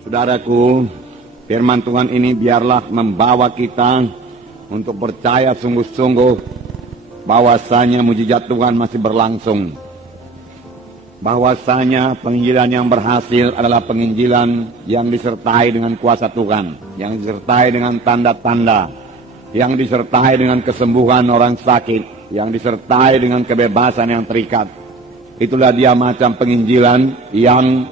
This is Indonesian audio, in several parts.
Saudaraku, firman Tuhan ini biarlah membawa kita untuk percaya sungguh-sungguh bahwasanya mujizat Tuhan masih berlangsung. Bahwasanya penginjilan yang berhasil adalah penginjilan yang disertai dengan kuasa Tuhan, yang disertai dengan tanda-tanda, yang disertai dengan kesembuhan orang sakit, yang disertai dengan kebebasan yang terikat. Itulah dia macam penginjilan yang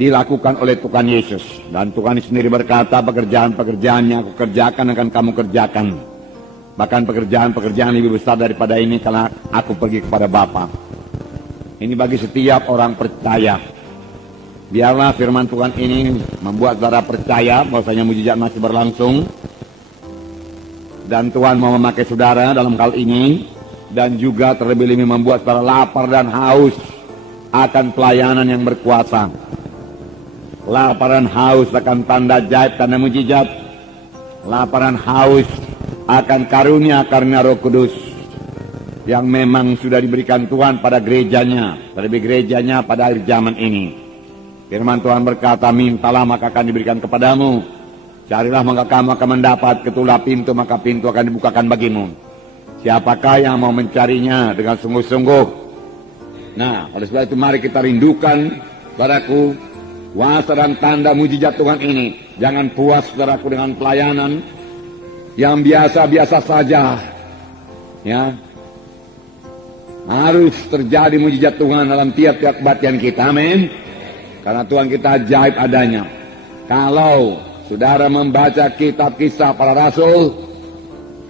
dilakukan oleh Tuhan Yesus. Dan Tuhan sendiri berkata, pekerjaan-pekerjaan yang aku kerjakan akan kamu kerjakan. Bahkan pekerjaan-pekerjaan lebih besar daripada ini karena aku pergi kepada Bapa. Ini bagi setiap orang percaya. Biarlah firman Tuhan ini membuat saudara percaya bahwasanya mujizat masih berlangsung. Dan Tuhan mau memakai saudara dalam hal ini. Dan juga terlebih-lebih membuat saudara lapar dan haus akan pelayanan yang berkuasa. Lapar dan haus akan tanda ajaib, tanda mujizat. Lapar dan haus akan karunia Roh Kudus yang memang sudah diberikan Tuhan pada gerejanya, terlebih gerejanya pada akhir zaman ini. Firman Tuhan berkata, mintalah maka akan diberikan kepadamu, carilah maka kamu akan mendapat, ketuklah pintu maka pintu akan dibukakan bagimu. Siapakah yang mau mencarinya dengan sungguh-sungguh? Nah, oleh sebab itu mari kita rindukan, saudaraku, kuasa dan tanda mujizat Tuhan ini. Jangan puas, saudaraku, dengan pelayanan yang biasa-biasa saja, ya. Harus terjadi mujizat Tuhan dalam tiap-tiap kebaktian kita, amin. Karena Tuhan kita ajaib adanya. Kalau saudara membaca kitab kisah para rasul,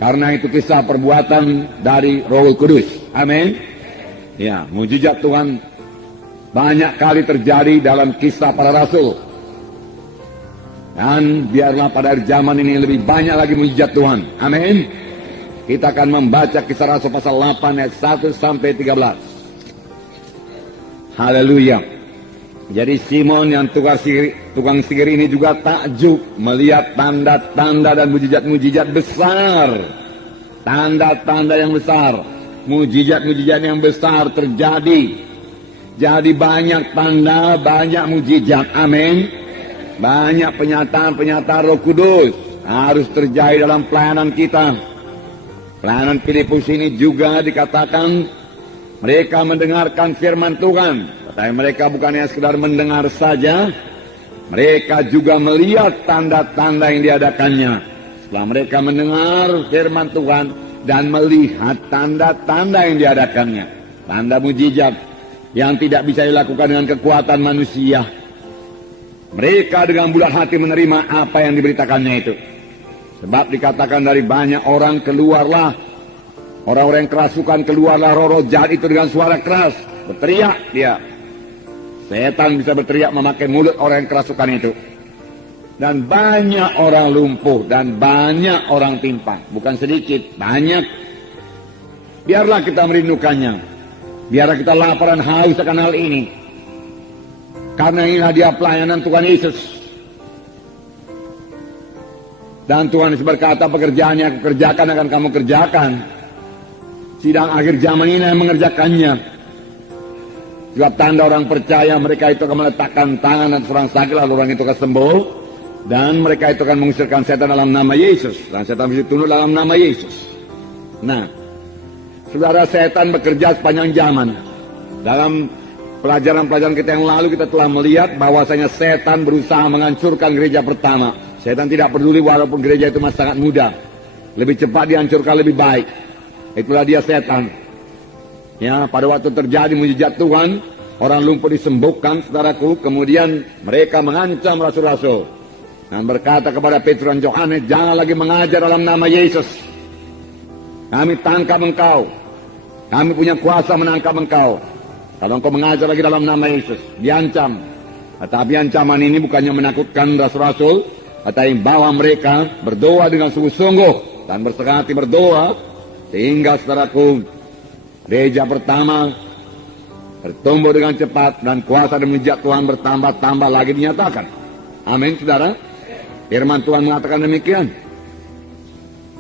karena itu kisah perbuatan dari Roh Kudus, amin. Ya, mujizat Tuhan banyak kali terjadi dalam kisah para rasul. Dan biarlah pada akhir zaman ini lebih banyak lagi mujizat Tuhan. Amin. Kita akan membaca kisah Rasul pasal 8 ayat 1 sampai 13. Haleluya. Jadi Simon yang tukang sihir ini juga takjub melihat tanda-tanda dan mujizat-mujizat besar. Tanda-tanda yang besar, mujizat-mujizat yang besar terjadi. Jadi banyak tanda, banyak mujizat. Amin. Banyak penyataan-penyataan Roh Kudus harus terjadi dalam pelayanan kita. Pelayanan Filipus ini juga dikatakan mereka mendengarkan firman Tuhan. Tetapi mereka bukan hanya sekedar mendengar saja, mereka juga melihat tanda-tanda yang diadakannya. Setelah mereka mendengar firman Tuhan dan melihat tanda-tanda yang diadakannya, tanda mujizat yang tidak bisa dilakukan dengan kekuatan manusia, mereka dengan bulat hati menerima apa yang diberitakannya itu. Sebab dikatakan dari banyak orang keluarlah, orang-orang yang kerasukan keluarlah roh-roh jahat itu dengan suara keras. Berteriak dia. Setan bisa berteriak memakai mulut orang yang kerasukan itu. Dan banyak orang lumpuh dan banyak orang timpang. Bukan sedikit, banyak. Biarlah kita merindukannya. Biarlah kita lapar dan haus akan hal ini. Karena inilah dia pelayanan Tuhan Yesus. Dan Tuhan Yesus berkata, pekerjaan yang aku kerjakan akan kamu kerjakan. Sidang akhir zaman ini yang mengerjakannya. Sebab tanda orang percaya, mereka itu akan meletakkan tangan dan seorang sakit, lalu orang itu akan sembuh. Dan mereka itu akan mengusirkan setan dalam nama Yesus. Dan setan bisa tunduk dalam nama Yesus. Nah, saudara, setan bekerja sepanjang zaman. Dalam pelajaran-pelajaran kita yang lalu kita telah melihat bahwasanya setan berusaha menghancurkan gereja pertama. Setan tidak peduli walaupun gereja itu masih sangat muda. Lebih cepat dihancurkan lebih baik. Itulah dia setan. Ya, pada waktu terjadi mujizat Tuhan, orang lumpuh disembuhkan, saudaraku. Kemudian mereka mengancam rasul-rasul dan berkata kepada Petrus dan Yohanes, jangan lagi mengajar dalam nama Yesus. Kami tangkap engkau. Kami punya kuasa menangkap engkau. Kalau engkau mengajar lagi dalam nama Yesus, diancam. Tetapi ancaman ini bukannya menakutkan rasul-rasul, tetapi bawa mereka berdoa dengan sungguh-sungguh dan berserah hati berdoa, sehingga saudaraku, gereja pertama bertumbuh dengan cepat dan kuasa dan mujizat Tuhan bertambah-tambah lagi dinyatakan. Amin, saudara. Firman Tuhan mengatakan demikian.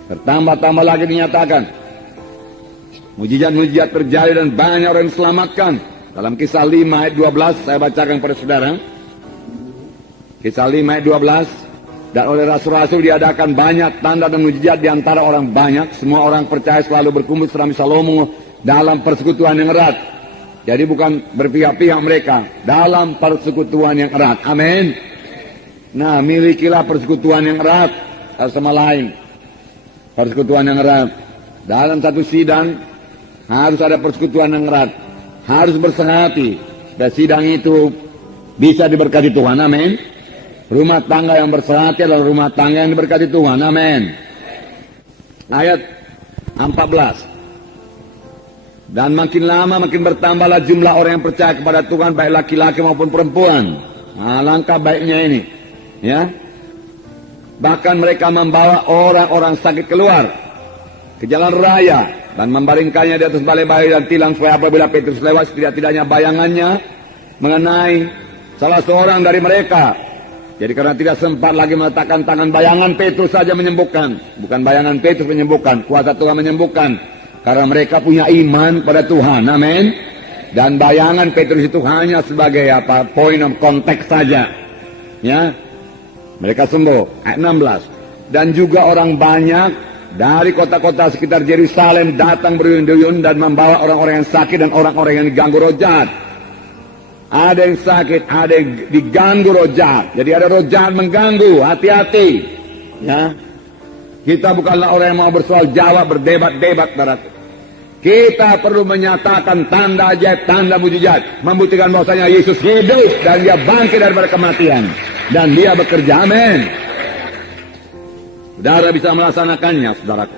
Bertambah-tambah lagi dinyatakan. Mujizat-mujizat terjadi dan banyak orang diselamatkan. Dalam Kisah 5 ayat 12 saya bacakan kepada saudara. Kisah 5 ayat 12. Dan oleh rasul-rasul diadakan banyak tanda dan mujizat di antara orang banyak. Semua orang percaya selalu berkumpul serami Salomo dalam persekutuan yang erat. Jadi bukan berpihak-pihak mereka, dalam persekutuan yang erat. Amin. Nah, milikilah persekutuan yang erat satu sama lain. Persekutuan yang erat. Dalam satu sidang harus ada persekutuan yang erat. Harus bersehati. Dan sidang itu bisa diberkati Tuhan. Amin. Rumah tangga yang bersehati adalah rumah tangga yang diberkati Tuhan. Amin. Ayat 14. Dan makin lama makin bertambahlah jumlah orang yang percaya kepada Tuhan, baik laki-laki maupun perempuan. Nah, langkah baiknya ini, ya. Bahkan mereka membawa orang-orang sakit keluar ke jalan raya dan membaringkannya di atas balai-balai dan tilang, supaya apabila Petrus lewat, setidak-tidaknya bayangannya mengenai salah seorang dari mereka. Jadi karena tidak sempat lagi meletakkan tangan, bayangan Petrus saja menyembuhkan. Bukan bayangan Petrus menyembuhkan, kuasa Tuhan menyembuhkan. Karena mereka punya iman pada Tuhan. Amin. Dan bayangan Petrus itu hanya sebagai point of contact saja. Ya. Mereka sembuh. Ayat 16. Dan juga orang banyak dari kota-kota sekitar Yerusalem datang berduyun-duyun dan membawa orang-orang yang sakit dan orang-orang yang diganggu roh jahat. Ada yang sakit, ada yang diganggu roh jahat. Jadi ada roh jahat mengganggu, hati-hati. Ya. Kita bukanlah orang yang mau bersoal jawab, berdebat-debat, saudaraku. Kita perlu menyatakan tanda ajaib, tanda mujizat, membuktikan bahwasanya Yesus hidup dan dia bangkit daripada kematian dan dia bekerja. Amin. Saudara bisa melaksanakannya, saudaraku.